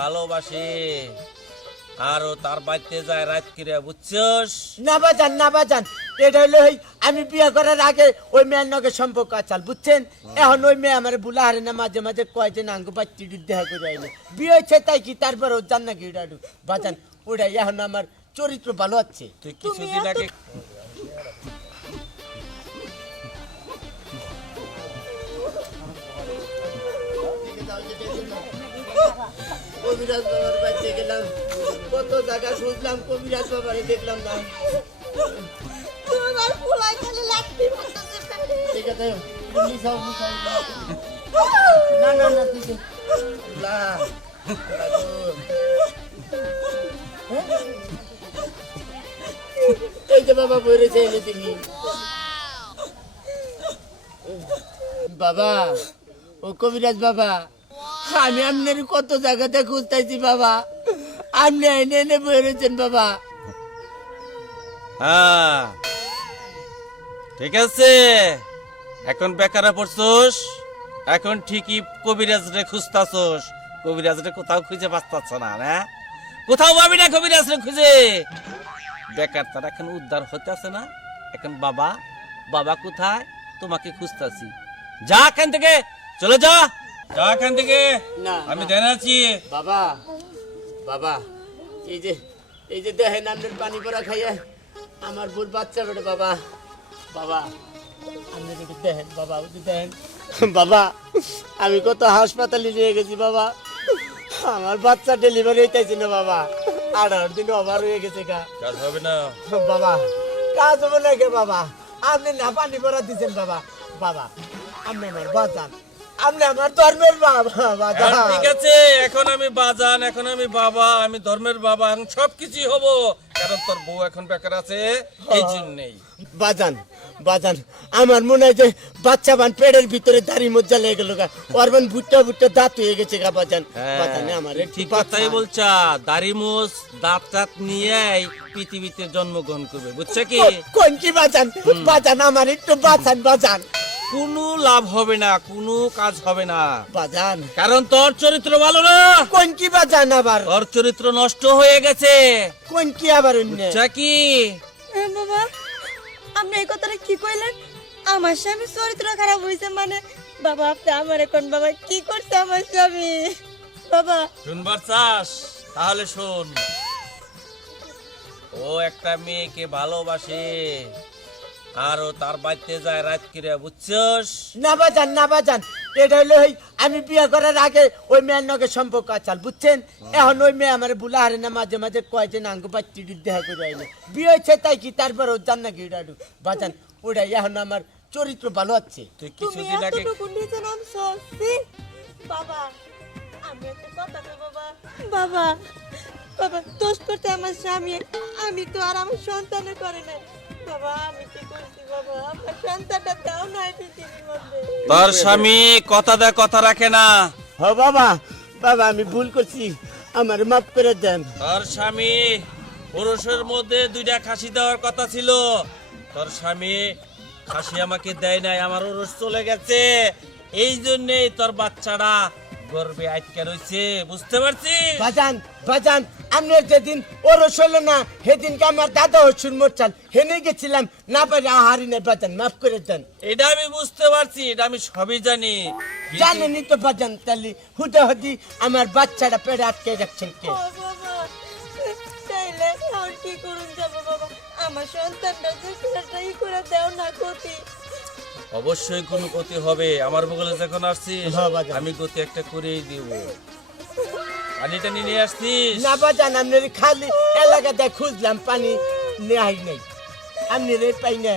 ভালোবাসে আরো তার বাড়িতে যায় রাত কিরে বুঝছস? না বাজান এটা হলো আমি বিয়ে করার আগে ওই মেয়ের নগে সম্পর্ক আচাল বুঝছেন। এখন ওই মেয়ে আমার বুলা হারে না মাঝে মাঝে কয় যে নাঙ্গু বাচ্চি দেখা করে আইলে বিয়ে হয়েছে তাই কি তারপর ও জান নাকি ওটা বাজান ওটাই এখন আমার চরিত্র ভালো আছে। তুই কিছুদিন আগে কবিরাজ বাবার বাড়িতে গেলাম, কত জায়গা খুঁজলাম, কবিরাজ বাবারে দেখলাম না। ঠিক আছে না না না ঠিক এই যে বাবা বলেছে এনে তুমি বাবা ও কবিরাজ বাবা আমি আপনার কত জায়গাতে খুঁজতেছি বাবা, আপনি এনে এনে বেরোচ্ছেন বাবা। হ্যাঁ ঠিক আছে, এখন বেকারা পড়ছস, এখন ঠিকই কবিরাজ রে খুঁজতাছস, কবিরাজ রে কোথাও খুঁজে পাচ্ছ না, না কোথাও পাবি না কবিরাজ রে খুঁজে। বেকার তার এখন উদ্ধার হইতেছে না, এখন বাবা বাবা কোথায় তোমাকে খুঁজতাছি, যা এখান থেকে চলে যা, যা এখান থেকে, না আমি দেনা আছি। বাবা বাবা এই যে দেখেন আপনার পানি পড়া খাইয়া আমার ভুল বাচ্চা বেটে বাবা, বাবা আপনি একটু দেখেন বাবা, দেখেন বাবা আমি কত হাসপাতালে নিয়ে গেছি বাবা, আমার বাচ্চা ডেলিভারি হইতেছে না বাবা, 18 দিন ওভার হয়ে গেছে গা, কাজ হবে না বাবা কাজ হবে না কে বাবা, আপনি না পানি পড়া দিচ্ছেন বাবা, বাবা আপনি আমার বাঁচান, আপনি আমার ধর্মের বাবা। ঠিক আছে, এখন আমি বাজান, এখন আমি বাবা, আমি ধর্মের বাবা, এখন সবকিছুই হব, কারণ তোর বউ এখন বেকার আছে এই জন্যই। বাজান বাজান আমার মনে হয় যে বাচ্চা বান পেটের ভিতরে দাড়ি মজ্জা লেগে গেল গা, অরবান ভুট্টা ভুট্টা দাঁত হয়ে গেছে গা বাজান, বাজানে আমার ঠিক কথাই বলছা, দাড়ি মোছ দাঁত টাত নিয়ে পৃথিবীতে জন্মগ্রহণ করবে, বুঝছো কি? কোন কি বাজান, বাজান আমার একটু বাজান, বাজান কোনো লাভ হবে না, কোনো কাজ হবে না বাজান, কারণ তোর চরিত্র ভালো না। কোন কি বাজান আবার, তোর চরিত্র নষ্ট হয়ে গেছে, কোন কি আবার অন্য কি? বাবা আপনি এই কথাটা কি কইলেন? আমার স্বামী চরিত্র খারাপ হয়েছে মানে? বাবা আপনি আমার এখন বাবা কি করছে আমার স্বামী? বাবা শুনবার চাস? তাহলে শোন, ও একটা মেয়েকে ভালোবাসে আর ও তার বাড়িতে যায় রাত কিরে বুঝছস? না বাজান এটা হলো আমি বিয়ে করার আগে ওই মেয়ের নগে সম্পর্ক আচাল বুঝছেন। এখন ওই মেয়ে আমার বুলা হারে না মাঝে মাঝে কয় যে নাঙ্গু বাচ্চি দেখা করে আইলে বিয়ে হয়েছে তাই কি তারপর ও জান নাকি ওটা বাজান ওটাই এখন আমার চরিত্র ভালো আছে। তুই তুমি কিছুদিন আগে এতটুকু নিচে নামছো বাবা, আমি একটা কথা কই বাবা, বাবা বাবা দোষ করতে আমার স্বামী, আমি তো আর আমার সন্তানের করে না বাবা, আমি কি করছি বাবা, আমার সন্তানটা দাও না এই পৃথিবীর মধ্যে। তোর স্বামী কথা দেয় কথা রাখে না। হ বাবা বাবা আমি ভুল করছি, আমার মাফ করে দেন। তোর স্বামী পুরুষের মধ্যে 2টা খাসি দেওয়ার কথা ছিল, তোর স্বামী খাসি আমাকে দেয় নাই, আমার ওরস চলে গেছে, এই জন্যই তোর বাচ্চাটা গর্বে আটকে রয়েছে, বুঝতে পারছিস? বাজান আমি যেদিন ওরস হলো না সেদিনকে আমার দাদা হসুর মোরচাল হেনে গেছিলাম, না পারি আহারি নেই বাজান মাফ করে দেন। এটা আমি বুঝতে পারছি, এটা আমি সবই জানি, জানেনি তো বাজান, তাহলে হুদাহুদি আমার বাচ্চাটা পেটে আটকে রাখছেন কে? ও বাবা তাইলে আর কি করুন যাব বাবা, আমার সন্তানটা যে করে দাও না ক্ষতি। অবশ্যই কোনো ক্ষতি হবে, আমার বগলে যখন আসছিস হ্যাঁ, বাজান। আমি গতি একটা করেই দিব। পানিটা নিয়ে আসছিস? না বাজান আপনার খালি এলাকাতে খুঁজলাম পানি নেই নেই, আপনি রে পাই না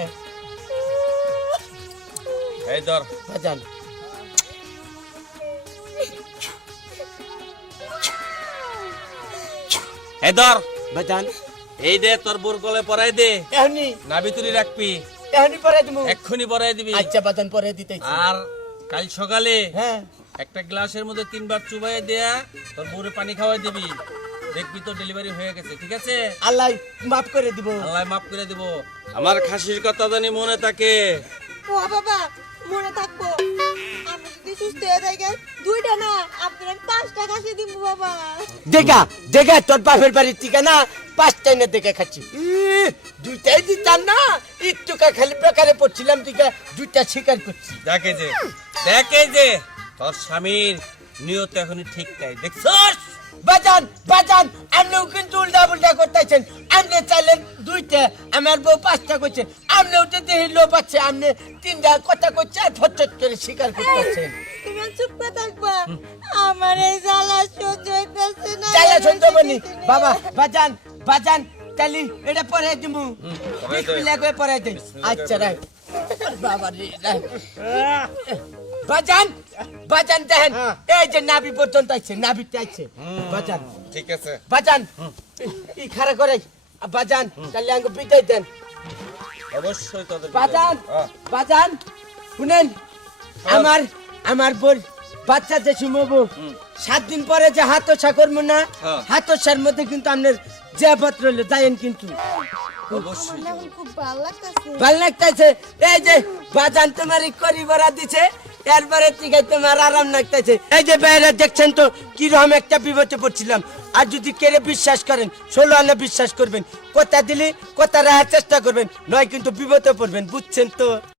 এই ধর বাজান। এই ধর বাজান এই দে, তোর বোর গলে পরাই দে, এখনি না ভিতরে রাখবি, এখনি পরে দিমু। এক্ষুনি পরাই দিবি। আচ্ছা বাজান পরে দিতেছি। আর কাল সকালে হ্যাঁ একটা গ্লাসের মধ্যে 3 বার চুবাই দেয়া তোর বউরে পানি খাওয়াই দিবি, দেখবি তো ডেলিভারি হয়ে গেছে, ঠিক আছে? আল্লাহ মাফ করে দিব। আল্লাহ মাফ করে দিব। আমার খাসির কথা জানি মনে থাকে। ও বাবা মনে থাকবো, আমি যদি সুস্থ হয়ে যাই দুইটা না আপনার আমি 5টা খাসি দিব বাবা। দেখা দেখা তোর বাপের বাড়ির থেকে না 5টাই না দেখা খাচ্ছি। দুইটাই দিতাম না, একটু খালি বেকারে পড়ছিলাম দিকে 2টা শিকার করছি। দেখে যে তোর স্বামীর নিয়ত এখনই ঠিক নাই, দেখছস? বাজান বাজান, আপনিও কিন্তু উল্টা পুল্টা করতেছেন। আপনি চাইলেন 2টা, আমার বউ 5টা করছে। আপনিও তো দেখি লোভ আছে, আপনি 3টা কথা করছে আর ফটফট করে শিকার করতেছেন। তুমি আর চুপ করে থাকবা, আমার এই জ্বালা সহ্য হইতেছে না। চাইলে শুনতে বলি বাবা, বাজান বাজান, তালি এটা পরে দিমু, বিসমিল্লাহ করে পরে দিন। আচ্ছা রাখ বাবা রে, বাজান বাজান দেখেন, এই যে নাভি পর্যন্ত আছে, নাভিতে আছে বাজান। ঠিক আছে, বাজান ই খাড়া করে বাজান, তাহলে আমাকে বিদায় দেন অবশ্যই তোদের বাজান। বাজান শুনেন, আমার বোন বাচ্চা যে শুনবো 7 দিন পরে যে হাতশা করবো না, হাতশার মধ্যে কিন্তু আপনার যে পত্র হলো যাইন কিন্তু। অবশ্যই আমার এখন খুব ভালো লাগতেছে। ভাল লাগতেছে, এই যে বাজান তোমার করি ভরা দিছে, এরপরে থেকে তোমার আরাম লাগতেছে। এই যে বাইরে দেখছেন তো কিরকম একটা বিপদে পড়ছিলাম। আর যদি কেড়ে বিশ্বাস করেন, 16 আনা বিশ্বাস করবেন, কথা দিলে কথা রাখার চেষ্টা করবেন, নয় কিন্তু বিপদে পড়বেন, বুঝছেন তো?